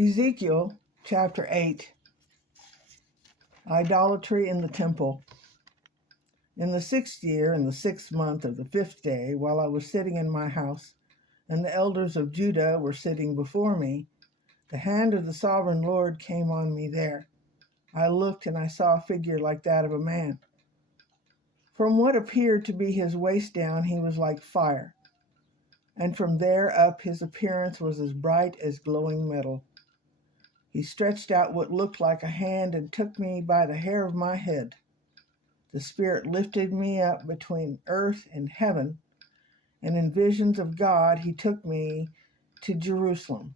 Ezekiel Chapter 8. Idolatry in the Temple. In the 6th year, in the 6th month of the 5th day, while I was sitting in my house, and the elders of Judah were sitting before me, the hand of the sovereign Lord came on me there. I looked, and I saw a figure like that of a man. From what appeared to be his waist down, he was like fire, and from there up his appearance was as bright as glowing metal. He stretched out what looked like a hand and took me by the hair of my head. The Spirit lifted me up between earth and heaven, and in visions of God he took me to Jerusalem,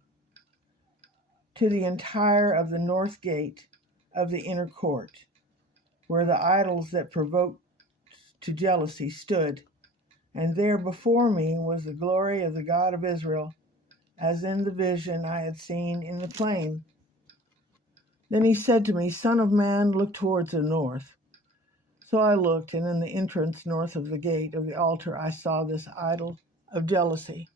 to the entire of the north gate of the inner court, where the idols that provoked to jealousy stood, and there before me was the glory of the God of Israel, as in the vision I had seen in the plain. Then he said to me, Son of man, look towards the north. So I looked, and in the entrance north of the gate of the altar I saw this idol of jealousy.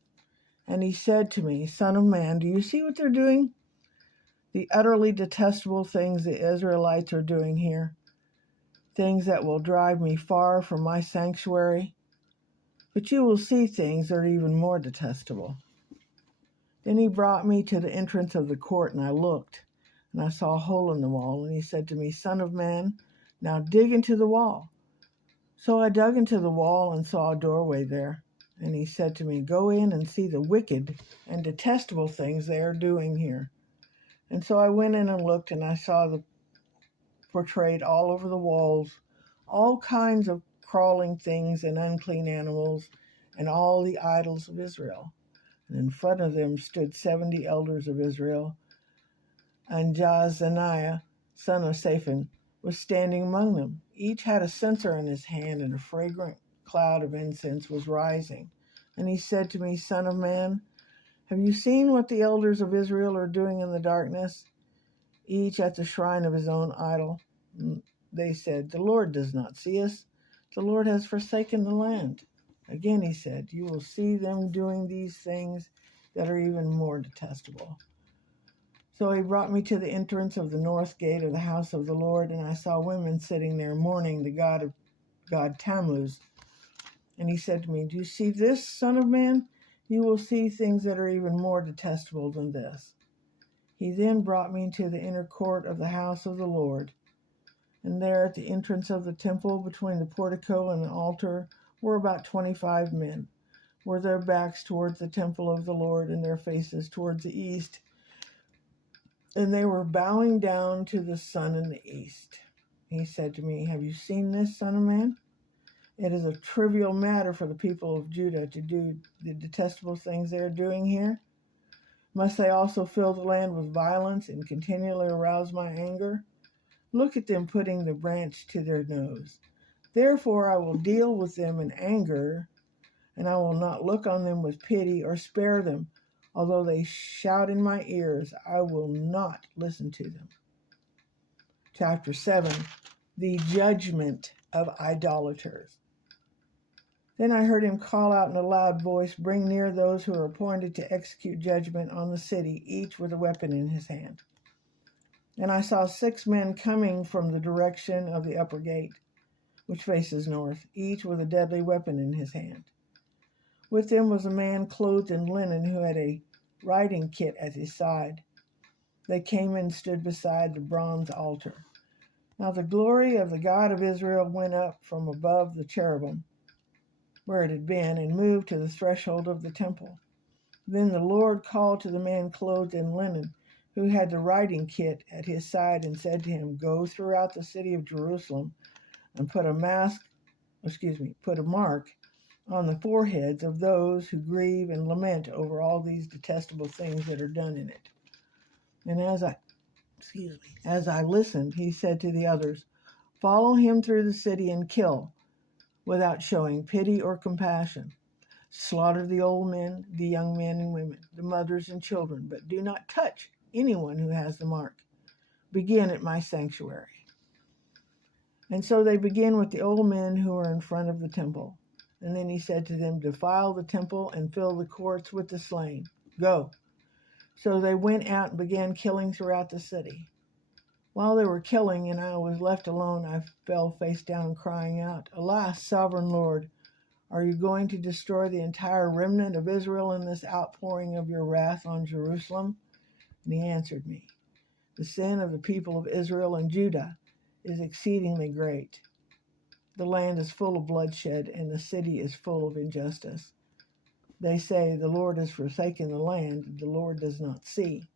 And he said to me, Son of man, do you see what they're doing? The utterly detestable things the Israelites are doing here, things that will drive me far from my sanctuary. But you will see things that are even more detestable. Then he brought me to the entrance of the court, and I looked, and I saw a hole in the wall. And he said to me, Son of man, now dig into the wall. So I dug into the wall and saw a doorway there. And he said to me, Go in and see the wicked and detestable things they are doing here. And so I went in and looked, and I saw portrayed all over the walls all kinds of crawling things and unclean animals and all the idols of Israel. And in front of them stood 70 elders of Israel, and Jaazaniah, son of Shaphan, was standing among them. Each had a censer in his hand, and a fragrant cloud of incense was rising. And he said to me, Son of man, have you seen what the elders of Israel are doing in the darkness, each at the shrine of his own idol? And they said, The Lord does not see us. The Lord has forsaken the land. Again he said, You will see them doing these things that are even more detestable. So he brought me to the entrance of the north gate of the house of the Lord, and I saw women sitting there mourning the god Tammuz. And he said to me, Do you see this, son of man? You will see things that are even more detestable than this. He then brought me to the inner court of the house of the Lord. And there at the entrance of the temple, between the portico and the altar, were about 25 men, with their backs towards the temple of the Lord and their faces towards the east. And they were bowing down to the sun in the east. He said to me, Have you seen this, son of man? It is a trivial matter for the people of Judah to do the detestable things they are doing here. Must they also fill the land with violence and continually arouse my anger? Look at them putting the branch to their nose. Therefore I will deal with them in anger, and I will not look on them with pity or spare them. Although they shout in my ears, I will not listen to them. Chapter 7. The Judgment of Idolaters. Then I heard him call out in a loud voice, Bring near those who are appointed to execute judgment on the city, each with a weapon in his hand. And I saw 6 men coming from the direction of the upper gate, which faces north, each with a deadly weapon in his hand. With them was a man clothed in linen who had a writing kit at his side. They came and stood beside the bronze altar. Now the glory of the God of Israel went up from above the cherubim, where it had been, and moved to the threshold of the temple. Then the Lord called to the man clothed in linen, who had the writing kit at his side, and said to him, Go throughout the city of Jerusalem and put a mark on the foreheads of those who grieve and lament over all these detestable things that are done in it. And as I listened, he said to the others, Follow him through the city and kill, without showing pity or compassion. Slaughter the old men, the young men and women, the mothers and children, but do not touch anyone who has the mark. Begin at my sanctuary. And so they begin with the old men who are in front of the temple. And then he said to them, Defile the temple and fill the courts with the slain. Go, So they went out and began killing throughout the city. While they were killing and I was left alone, I fell face down crying out, "Alas, sovereign Lord, are you going to destroy the entire remnant of Israel in this outpouring of your wrath on Jerusalem?" And he answered me, "The sin of the people of Israel and Judah is exceedingly great. The land is full of bloodshed, and the city is full of injustice. They say, 'The Lord has forsaken the land, the Lord does not see.'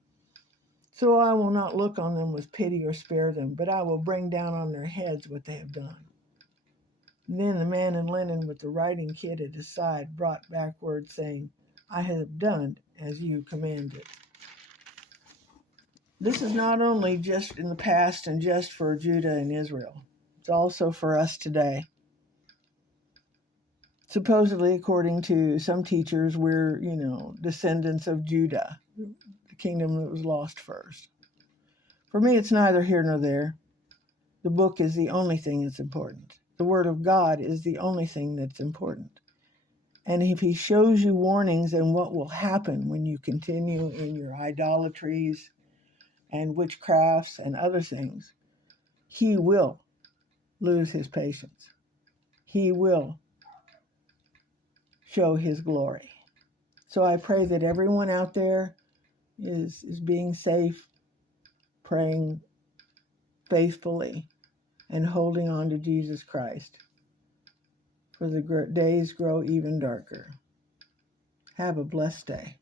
So I will not look on them with pity or spare them, but I will bring down on their heads what they have done." And then the man in linen with the writing kit at his side brought back word saying, "I have done as you commanded." This is not only just in the past and just for Judah and Israel. It's also for us today. Supposedly, according to some teachers, we're, descendants of Judah, the kingdom that was lost first. For me, it's neither here nor there. The book is the only thing that's important. The Word of God is the only thing that's important. And if He shows you warnings and what will happen when you continue in your idolatries and witchcrafts and other things, He will lose His patience. He will show His glory. So I pray that everyone out there is being safe, praying faithfully, and holding on to Jesus Christ, for the days grow even darker. Have a blessed day.